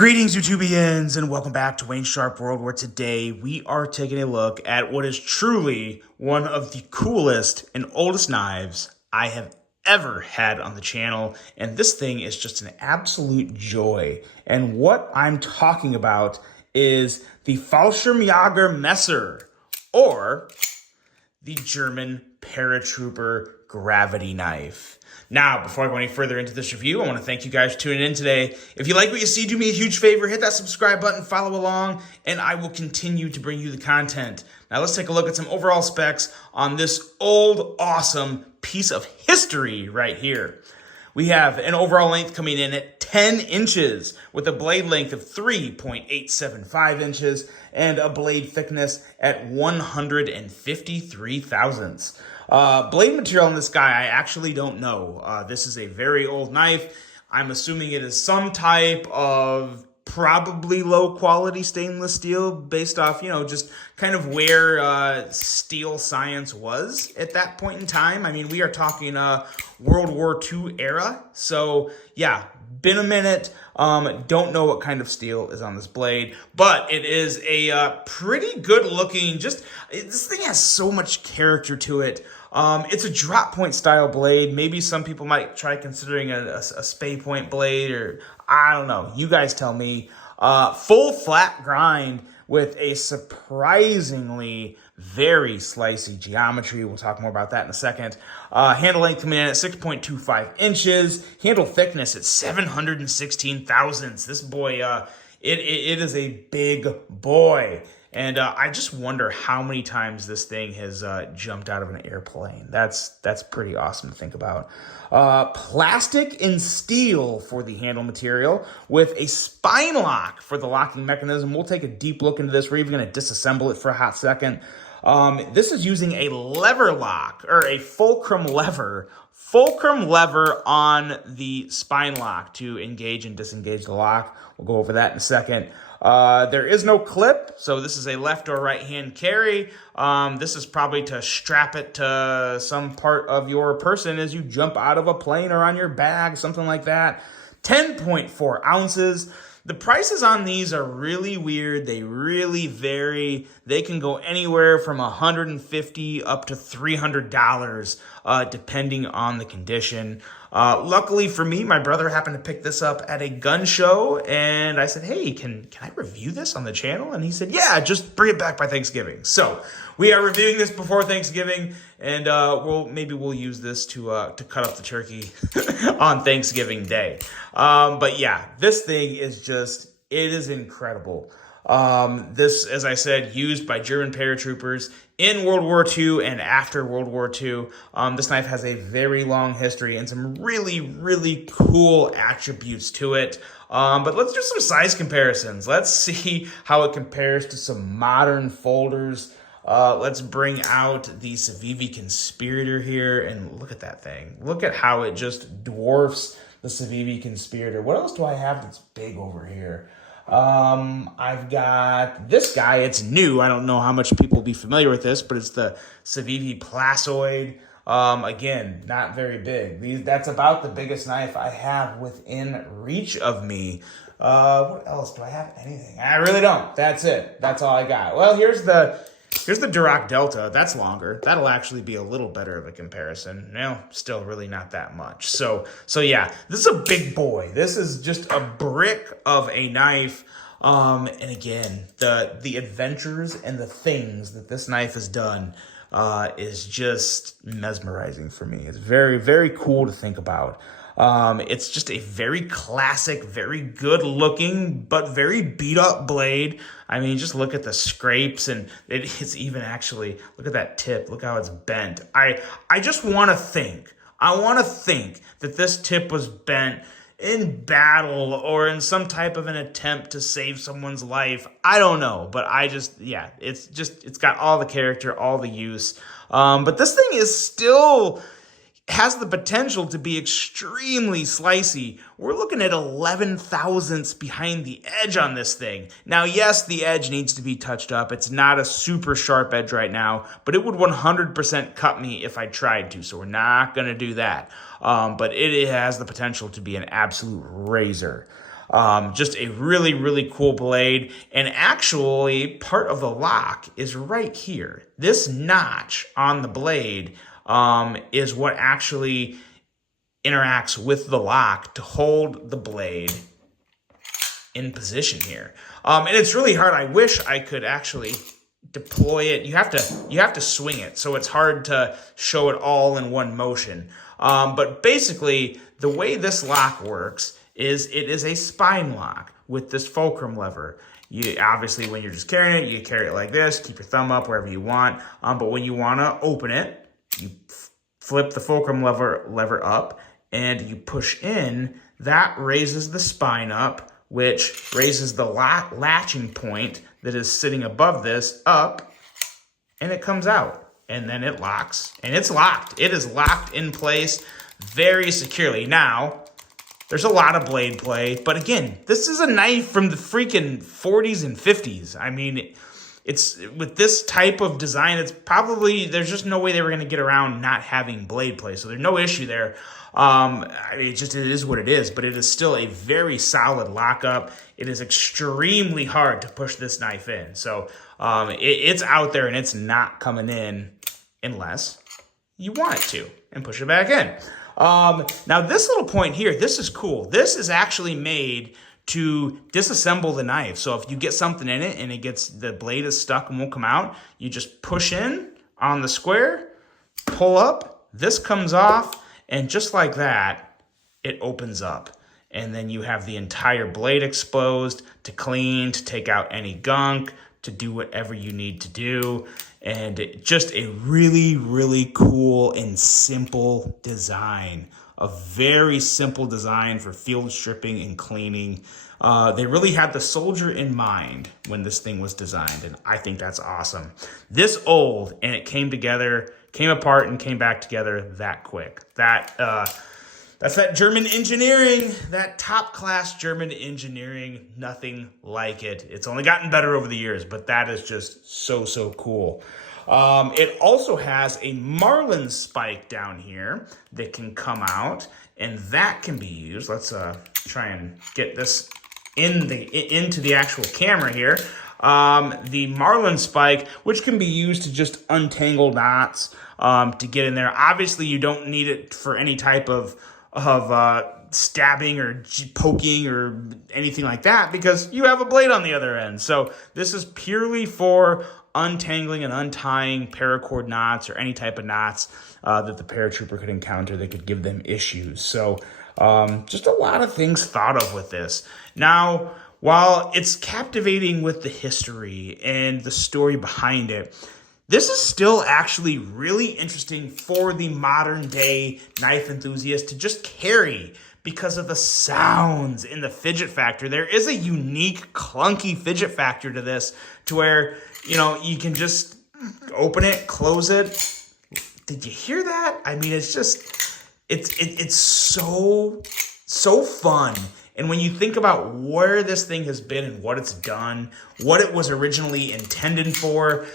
Greetings, YouTubians, and welcome back to Wayne Sharp World, where today we are taking a look at what is truly one of the coolest and oldest knives I have ever had on the channel, and this thing is just an absolute joy. And what I'm talking about is the Fallschirmjäger Messer, or the German Paratrooper gravity knife. Now, before I go any further into this review, I want to thank you guys for tuning in today. If you like what you see, do me a huge favor, hit that subscribe button, follow along, and I will continue to bring you the content. Now, let's take a look at some overall specs on this old, awesome piece of history right here. We have an overall length coming in at 10 inches with a blade length of 3.875 inches and a blade thickness at 153 thousandths. Blade material on this guy, I actually don't know. This is a very old knife. I'm assuming it is some type of probably low quality stainless steel based off, just kind of where steel science was at that point in time. I mean, we are talking World War II era. So yeah, been a minute. Don't know what kind of steel is on this blade, but it is a pretty good looking, this thing has so much character to it. It's a drop point style blade. Maybe some people might try considering a spay point blade, or I don't know. You guys tell me. Full flat grind with a surprisingly very slicey geometry. We'll talk more about that in a second. Handle length coming in at 6.25 inches. Handle thickness at 716 thousandths. This boy, it is a big boy. And I just wonder how many times this thing has jumped out of an airplane. That's pretty awesome to think about. Plastic and steel for the handle material with a spine lock for the locking mechanism. We'll take a deep look into this. We're even going to disassemble it for a hot second. This is using a lever lock, or a fulcrum lever on the spine lock to engage and disengage the lock. We'll go over that in a second. There is no clip, so this is a left or right hand carry. This is probably to strap it to some part of your person as you jump out of a plane or on your bag, something like that. 10.4 ounces. The prices on these are really weird. They really vary. They can go anywhere from $150 up to $300, depending on the condition. Luckily for me, my brother happened to pick this up at a gun show, and I said, hey, can I review this on the channel? And he said, yeah, just bring it back by Thanksgiving. So we are reviewing this before Thanksgiving, and maybe we'll use this to cut up the turkey on Thanksgiving Day. But yeah, this thing is it is incredible. This, as I said, used by German paratroopers in World War II and after World War II. This knife has a very long history and some really, really cool attributes to it. But let's do some size comparisons. Let's see how it compares to some modern folders. Let's bring out the Civivi Conspirator here, and look at that thing. Look at how it just dwarfs the Civivi Conspirator. What else do I have that's big over here? I've got this guy. It's new. I don't know how much people will be familiar with this, but it's the Civivi Plasoid. Again, not very big. That's about the biggest knife I have within reach of me. What else? Do I have anything? I really don't. That's it. That's all I got. Well, here's the Duroc Delta. That's longer. That'll actually be a little better of a comparison. No, still really not that much. So yeah, this is a big boy. This is just a brick of a knife. And again, the adventures and the things that this knife has done is just mesmerizing for me. It's very, very cool to think about. It's just a very classic, very good looking, but very beat up blade. I mean, just look at the scrapes, and it's even actually, look at that tip. Look how it's bent. I just want to think. I want to think that this tip was bent in battle or in some type of an attempt to save someone's life. I don't know, but it's got all the character, all the use. But this thing is still has the potential to be extremely slicey. We're looking at 11 thousandths behind the edge on this thing. Now, yes, the edge needs to be touched up. It's not a super sharp edge right now, but it would 100% cut me if I tried to, so we're not going to do that. But it has the potential to be an absolute razor. Just a really, really cool blade. And actually, part of the lock is right here. This notch on the blade is what actually interacts with the lock to hold the blade in position here. And it's really hard. I wish I could actually deploy it. You have to swing it, so it's hard to show it all in one motion. But basically, the way this lock works is it is a spine lock with this fulcrum lever. You obviously, when you're just carrying it, you carry it like this, keep your thumb up wherever you want. But when you want to open it, you flip the fulcrum lever up and you push in. That raises the spine up, which raises the latching point that is sitting above this up, and it comes out. And then it locks, and it's locked. It is locked in place very securely. Now, there's a lot of blade play, but again, this is a knife from the freaking 40s and 50s. I mean, it's with this type of design, it's probably, there's just no way they were going to get around not having blade play, so there's no issue there. I mean, it is what it is, but it is still a very solid lockup. It is extremely hard to push this knife in, so it's out there and it's not coming in unless you want it to, and push it back in. Now this little point here, this is cool. This is actually made to disassemble the knife. So if you get something in it and the blade is stuck and won't come out, you just push in on the square, pull up, this comes off, and just like that, it opens up. And then you have the entire blade exposed to clean, to take out any gunk, to do whatever you need to do. And just a really, really cool and simple design. A very simple design for field stripping and cleaning. They really had the soldier in mind when this thing was designed, and I think that's awesome. This old, and it came apart and came back together that quick. That's that German engineering, that top-class German engineering, nothing like it. It's only gotten better over the years, but that is just so, so cool. It also has a marlin spike down here that can come out, and that can be used. Let's try and get this into the actual camera here. The marlin spike, which can be used to just untangle knots to get in there. Obviously, you don't need it for any type of stabbing or poking or anything like that because you have a blade on the other end. So this is purely for untangling and untying paracord knots or any type of knots that the paratrooper could encounter that could give them issues. So just a lot of things thought of with this. Now, while it's captivating with the history and the story behind it, this is still actually really interesting for the modern day knife enthusiast to just carry because of the sounds in the fidget factor. There is a unique, clunky fidget factor to this to where, you know, you can just open it, close it. Did you hear that? I mean, it's just, it's so fun. And when you think about where this thing has been and what it's done, what it was originally intended for,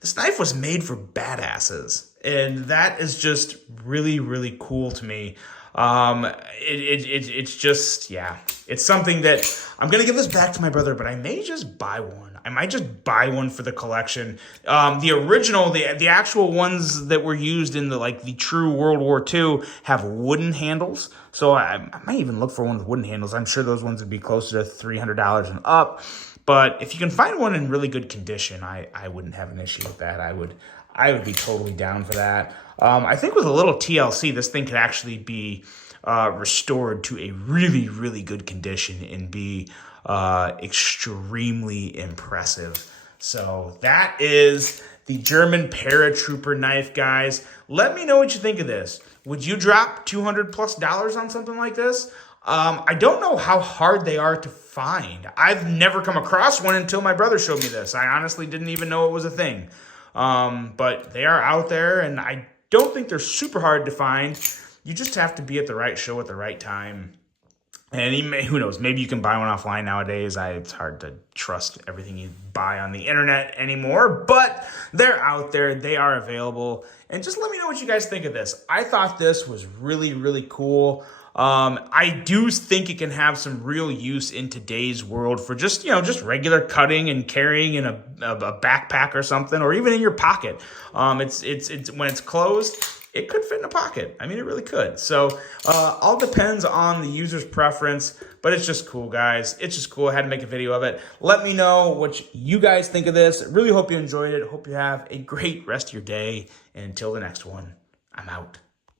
this knife was made for badasses. And that is just really, really cool to me. It's just, yeah, it's something that I'm going to give this back to my brother, but I may just buy one. I might just buy one for the collection. The original, the actual ones that were used in the true World War II have wooden handles. So I might even look for one with wooden handles. I'm sure those ones would be closer to $300 and up. But if you can find one in really good condition, I wouldn't have an issue with that. I would be totally down for that. I think with a little TLC, this thing could actually be restored to a really, really good condition and be extremely impressive. So that is the German Paratrooper knife, guys. Let me know what you think of this. Would you drop $200+ on something like this? I don't know how hard they are to find. I've never come across one until my brother showed me this. I honestly didn't even know it was a thing. But they are out there, and I don't think they're super hard to find. You just have to be at the right show at the right time. And who knows, maybe you can buy one offline nowadays. It's hard to trust everything you buy on the internet anymore, but they're out there. They are available. And just let me know what you guys think of this. I thought this was really, really cool. I do think it can have some real use in today's world for just, just regular cutting and carrying in a backpack or something, or even in your pocket. It's when it's closed, it could fit in a pocket. I mean, it really could. So all depends on the user's preference, but it's just cool, guys. It's just cool. I had to make a video of it. Let me know what you guys think of this. Really hope you enjoyed it. Hope you have a great rest of your day. And until the next one, I'm out.